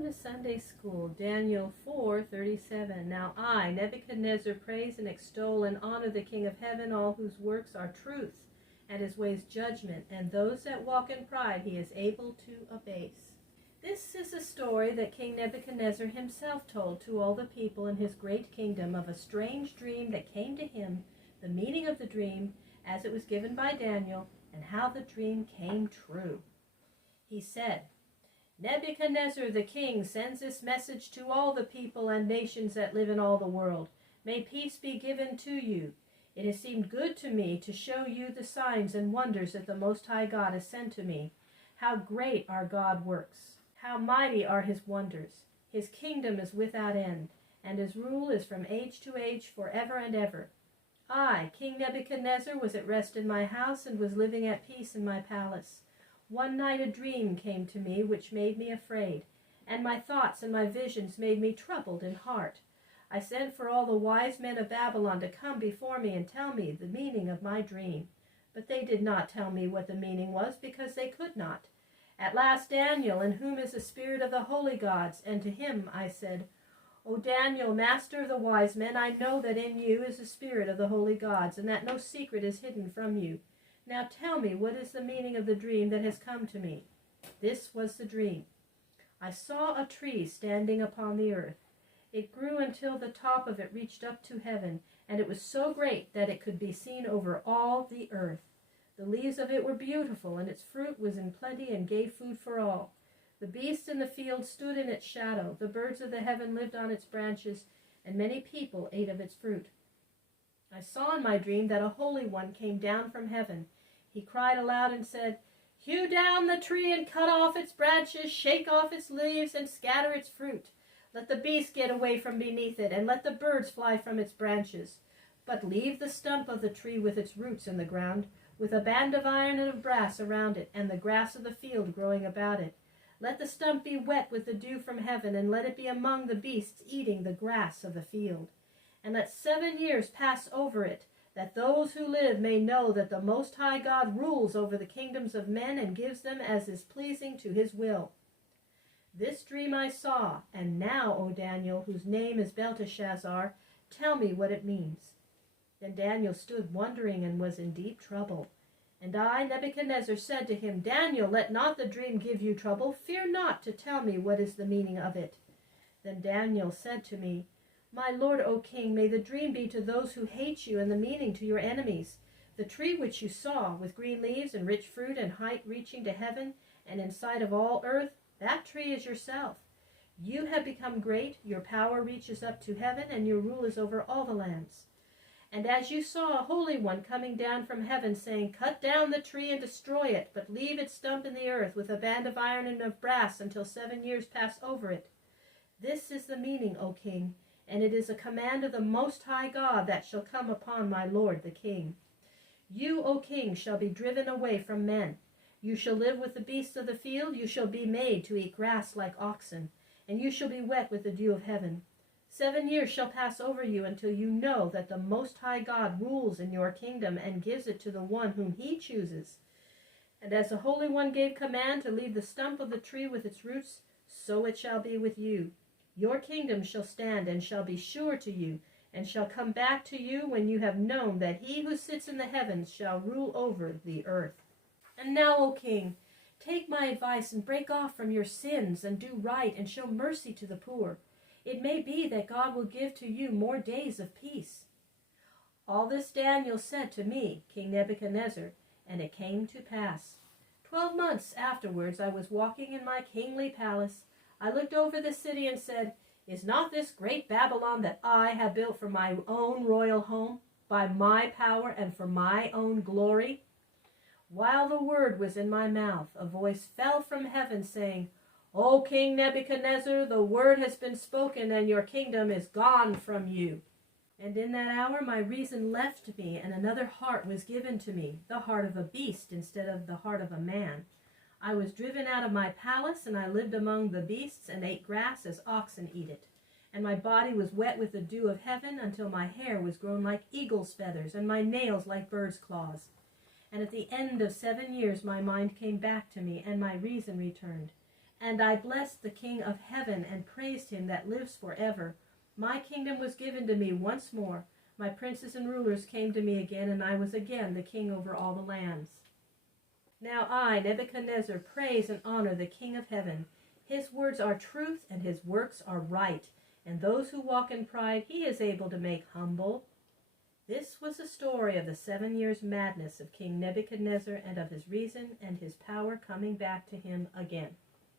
Welcome to Sunday School, Daniel 4:37. Now I, Nebuchadnezzar, praise and extol and honor the King of heaven, all whose works are truth, and his ways judgment, and those that walk in pride he is able to abase. This is a story that King Nebuchadnezzar himself told to all the people in his great kingdom of a strange dream that came to him, the meaning of the dream as it was given by Daniel, and how the dream came true. He said, Nebuchadnezzar the king sends this message to all the people and nations that live in all the world. May peace be given to you. It has seemed good to me to show you the signs and wonders that the Most High God has sent to me. How great our God works. How mighty are his wonders. His kingdom is without end, and his rule is from age to age, forever and ever. I, King Nebuchadnezzar, was at rest in my house and was living at peace in my palace. One night a dream came to me which made me afraid, and my thoughts and my visions made me troubled in heart. I sent for all the wise men of Babylon to come before me and tell me the meaning of my dream. But they did not tell me what the meaning was, because they could not. At last Daniel, in whom is the spirit of the holy gods, and to him I said, O Daniel, master of the wise men, I know that in you is the spirit of the holy gods, and that no secret is hidden from you. Now tell me, what is the meaning of the dream that has come to me? This was the dream. I saw a tree standing upon the earth. It grew until the top of it reached up to heaven, and it was so great that it could be seen over all the earth. The leaves of it were beautiful, and its fruit was in plenty and gave food for all. The beasts in the field stood in its shadow. The birds of the heaven lived on its branches, and many people ate of its fruit. I saw in my dream that a holy one came down from heaven. He cried aloud and said, Hew down the tree and cut off its branches, shake off its leaves and scatter its fruit. Let the beasts get away from beneath it, and let the birds fly from its branches. But leave the stump of the tree with its roots in the ground, with a band of iron and of brass around it, and the grass of the field growing about it. Let the stump be wet with the dew from heaven, and let it be among the beasts eating the grass of the field. And let 7 years pass over it, that those who live may know that the Most High God rules over the kingdoms of men and gives them as is pleasing to his will. This dream I saw, and now, O Daniel, whose name is Belteshazzar, tell me what it means. Then Daniel stood wondering and was in deep trouble. And I, Nebuchadnezzar, said to him, Daniel, let not the dream give you trouble. Fear not to tell me what is the meaning of it. Then Daniel said to me, My lord, O king, may the dream be to those who hate you, and the meaning to your enemies. The tree which you saw, with green leaves and rich fruit and height reaching to heaven, and in sight of all earth, that tree is yourself. You have become great, your power reaches up to heaven, and your rule is over all the lands. And as you saw a holy one coming down from heaven, saying, Cut down the tree and destroy it, but leave its stump in the earth, with a band of iron and of brass, until 7 years pass over it. This is the meaning, O king, and it is a command of the Most High God that shall come upon my lord the king. You, O king, shall be driven away from men. You shall live with the beasts of the field. You shall be made to eat grass like oxen, and you shall be wet with the dew of heaven. 7 years shall pass over you until you know that the Most High God rules in your kingdom and gives it to the one whom he chooses. And as the Holy One gave command to leave the stump of the tree with its roots, so it shall be with you. Your kingdom shall stand and shall be sure to you, and shall come back to you when you have known that he who sits in the heavens shall rule over the earth. And now, O king, take my advice and break off from your sins and do right and show mercy to the poor. It may be that God will give to you more days of peace. All this Daniel said to me, King Nebuchadnezzar, and it came to pass. 12 months afterwards I was walking in my kingly palace. I looked over the city and said, Is not this great Babylon that I have built for my own royal home, by my power and for my own glory? While the word was in my mouth, a voice fell from heaven, saying, O King Nebuchadnezzar, the word has been spoken, and your kingdom is gone from you. And in that hour my reason left me, and another heart was given to me, the heart of a beast instead of the heart of a man. I was driven out of my palace, and I lived among the beasts, and ate grass as oxen eat it. And my body was wet with the dew of heaven, until my hair was grown like eagle's feathers, and my nails like birds' claws. And at the end of 7 years my mind came back to me, and my reason returned. And I blessed the King of heaven and praised him that lives forever. My kingdom was given to me once more. My princes and rulers came to me again, and I was again the king over all the lands. Now I, Nebuchadnezzar, praise and honor the King of heaven. His words are truth, and his works are right. And those who walk in pride he is able to make humble. This was the story of the 7 years' madness of King Nebuchadnezzar, and of his reason and his power coming back to him again.